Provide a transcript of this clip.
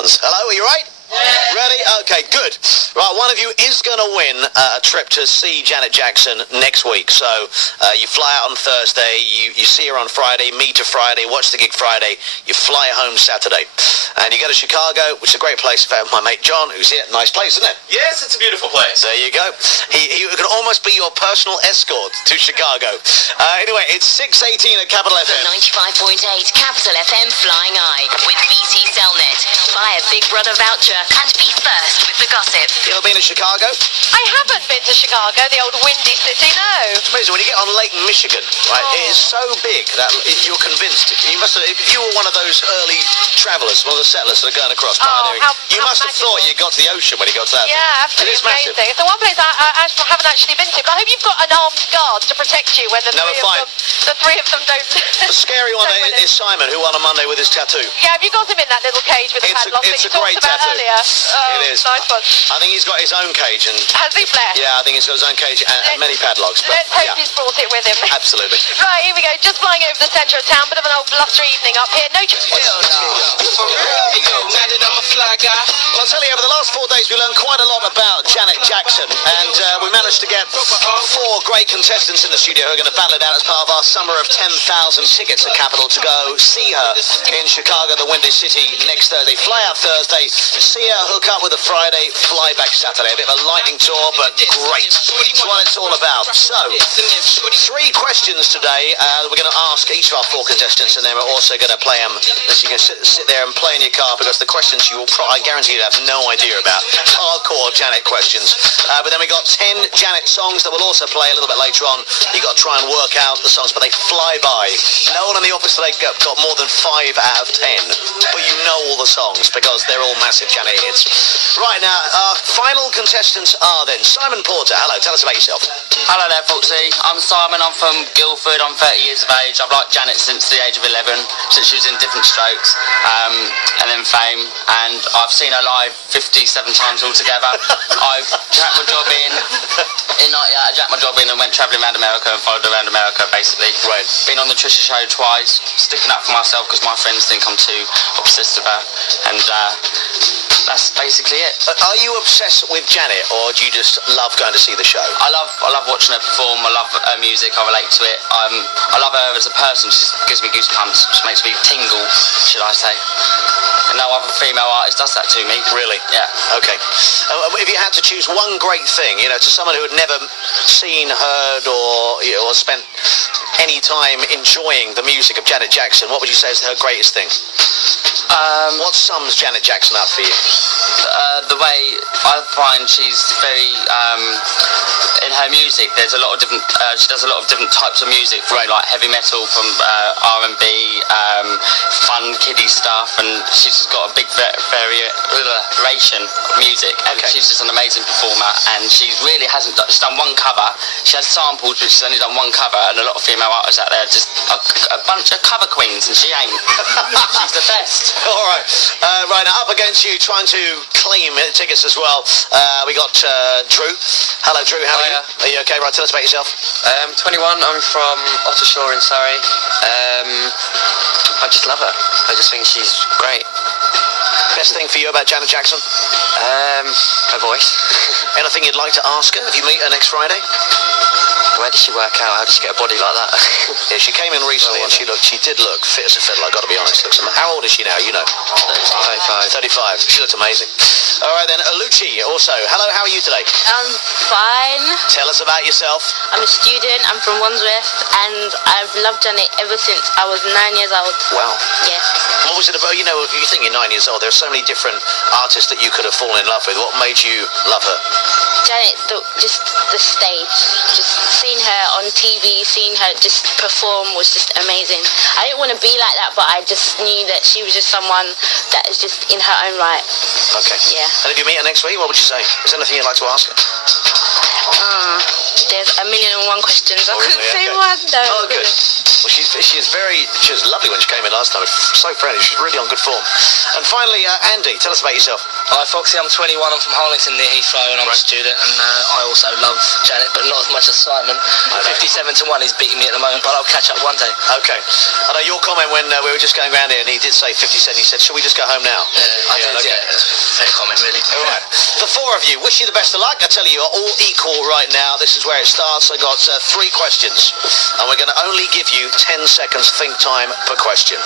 ones. Hello, are you right? Yeah. Ready? Okay, good. Right, one of you is going to win a trip to see Janet Jackson next week. So you fly out on Thursday, you see her on Friday, meet her Friday, watch the gig Friday, you fly home Saturday. And you go to Chicago, which is a great place. In fact, my mate John, who's here, nice place, isn't it? Yes, it's a beautiful place. There you go. He can almost be your personal escort to Chicago. Anyway, it's 6:18 at Capital FM. 95.8 Capital FM Flying Eye with BT Cellnet. Buy a Big Brother voucher and be first with the gossip. You ever been to Chicago? I haven't been to Chicago, the old windy city, no. It's amazing when you get on Lake Michigan, right? It is so big that you're convinced. You must have, if you were one of those early travellers, one of the settlers that are going across pioneering, you must have thought you got to the ocean when you got to that. Yeah, absolutely. It is massive. Amazing. It's the one place I haven't actually been to, but I hope you've got an armed guard to protect you when the three of them don't. The scary one is Simon, who won on Monday with his tattoo. Yeah, have you got him in that little cage with the padlock that you talked about earlier? It is. Nice one. I think he's got his own cage. And has he, Blair? Yeah, I think he's got his own cage and many padlocks. But let's hope he's brought it with him. Absolutely. Right, here we go. Just flying over the centre of town. Bit of an old blustery evening up here. No. Well, I'll tell you, over the last 4 days we learned quite a lot about Janet Jackson, and we managed to get 4 great contestants in the studio who are going to battle it out as part of our summer of 10,000 tickets at Capital to go see her in Chicago, the Windy City, next Thursday. Fly out Thursday, see her, hook up with a Friday, fly back Saturday. A bit of a lightning tour, but great. That's what it's all about. So, 3 questions today we're going to ask each of our 4 contestants, and then we're also going to play them so you can sit there and play in your car, because the questions you will I guarantee you have no idea about. Hardcore Janet questions. But then we got 10 Janet songs that we'll also play a little bit later on. You got to try and work out the songs, but they fly by. No one in the office today got more than 5 out of 10, but you know all the songs because they're all massive Janet hits. Right, now our final contestants are then Simon Porter. Hello, tell us about yourself. Hello there, Foxy. I'm Simon. I'm from Guildford. I'm 30 years of age. I've liked Janet since the age of 11, since she was in Different Strokes, and then Fame. And I've seen her live 57 times altogether. I've jacked my job in I jacked my job in and went travelling around America and followed around America, basically. Right. Been on the Trisha show twice, sticking up for myself because my friends think I'm too obsessed with her. And that's basically it. Are you obsessed with Janet, or do you just love going to see the show? I love watching her perform. I love her music. I relate to it. I love her as a person. She just gives me goosebumps. She makes me tingle, should I say. And no other female artist does that to me. Really? Yeah. Okay. If you had to choose one great thing, to someone who had never seen, heard, or spent any time enjoying the music of Janet Jackson, what would you say is her greatest thing? What sums Janet Jackson up for you? The way I find she's very in her music, there's a lot of different. She does a lot of different types of music, from like heavy metal, from R&B, fun kiddie stuff, and she's just got a big variation of music. And she's just an amazing performer, and she really hasn't done, she's done one cover. She has samples, but she's only done one cover, and a lot of female artists out there are just a bunch of cover queens, and she ain't. She's the best. All right. Right, now up against you, trying to claim tickets as well. We got Drew. Hello, Drew. How are you? Are you okay? Right, tell us about yourself. 21. I'm from Ottershaw in Surrey. I just love her. I just think she's great. Best thing for you about Janet Jackson? Her voice. Anything you'd like to ask her if you meet her next Friday? Where does she work out? How does she get a body like that? Yeah, she came in recently and she did look fit as a fiddle, I've got to be honest. How old is she now? 35. She looks amazing. All right then, Alucci also. Hello, how are you today? I'm fine. Tell us about yourself. I'm a student. I'm from Wandsworth, and I've loved Janet ever since I was 9 years old. Wow. Yeah. What was it about, if you think you're 9 years old, there are so many different artists that you could have fallen in love with. What made you love her? Janet, just the stage. Just seeing her on TV, seeing her just perform was just amazing. I didn't want to be like that, but I just knew that she was just someone that is just in her own right. Okay. Yeah. And if you meet her next week, what would you say? Is there anything you'd like to ask her? There's 1,000,001 questions. I couldn't say okay. one though. Oh, good. Well, She was lovely when she came in last time. So friendly. She's really on good form. And finally, Andy, tell us about yourself. Hi Foxy, I'm 21, I'm from Harlington near Heathrow and I'm a student, and I also love Janet, but not as much as Simon. 57-1, he's beating me at the moment, but I'll catch up one day. Okay. I know your comment when we were just going around here, and he did say 50 Cent, he said, shall we just go home now? I did, okay. Fair comment, really. All right. The four of you, wish you the best of luck. I tell you, you're all equal right now. This is where it starts. I got 3 questions, and we're going to only give you 10 seconds think time per question.